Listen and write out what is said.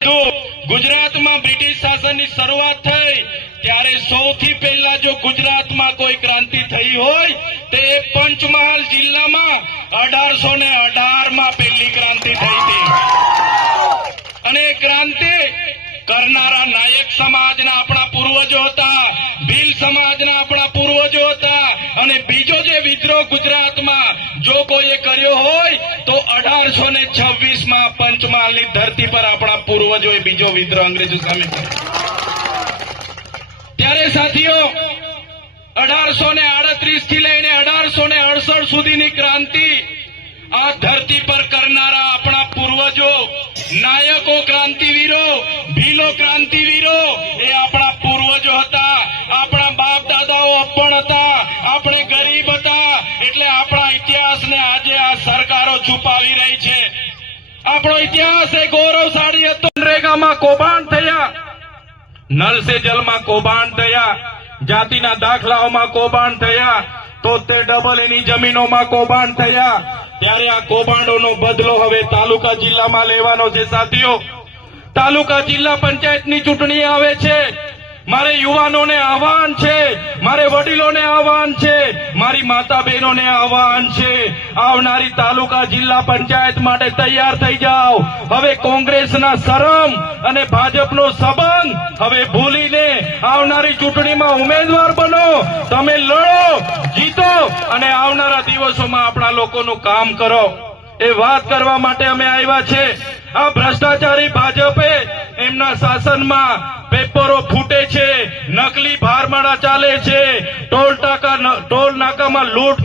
गुजरात में ब्रिटिश शासन की शुरुआत थई त्यारे सौथी पहला जो गुजरात में कोई क्रांति थई होय ते पंचमहाल जिला में 1818 में पहली क्रांति थई थी अने क्रांति करनारा नायक समाजना अपना पूर्वजो हता, भील समाजना अपना पूर्वजो हता अने बीजो जे विद्रोह गुजरात में जो कोई कर्यो होय तो 1826 में पंचमहाल की धरती पर अपना पूर्वजोए बीजो विद्रोह अंग्रेजो सामे त्यारे साथीओ 1838 थी लईने 1868 सुधीनी क्रांति आ धरती पर करनारा अपना पूर्वजो नायको क्रांतिवीरो भीलो क्रांतिवीरो ए अपना पूर्वजो हता। अपना बाप दादाओ अप्पण हता, आपणे गरीब हता एटले आपणा इतिहासने आजे आ सरकारो छुपावी रही छे। આપણો ઇતિહાસ એ ગૌરવશાળી હતો। નરેગામાં કૌભાંડ થયા, નળ સે જલમાં કૌભાંડ થયા, જાતિના દાખલાઓમાં કૌભાંડ થયા, તો તે ડબલ એની જમીનોમાં કૌભાંડ થયા। ત્યારે આ કૌભાંડોનો બદલો હવે તાલુકા જિલ્લામાં લેવાનો છે। સાથીઓ, તાલુકા જિલ્લા પંચાયતની ચૂંટણી આવે છે। मारे युवानों ने आह्वान छे, मारे वडीलों ने आह्वान छे, मारी माता बहनों ने आह्वान छे, आवनारी तालुका जिला पंचायत माटे तैयार थई जाओ। हवे कांग्रेसना शरम अने भाजपनो संबंध हवे भूलीने आवनारी चूंटणीमां उमेदवार बनो, तमे लड़ो, जीतो अने आवनारा दिवसोमां आपणा लोकोनुं काम करो। ए वात करवा माटे अमे आव्या छे। आ भ्रष्टाचारी भाजपे एमना शासनमां पेपरो फूटे छे, नकली भारमाळा चाले छे, टोल नाकामां लूंट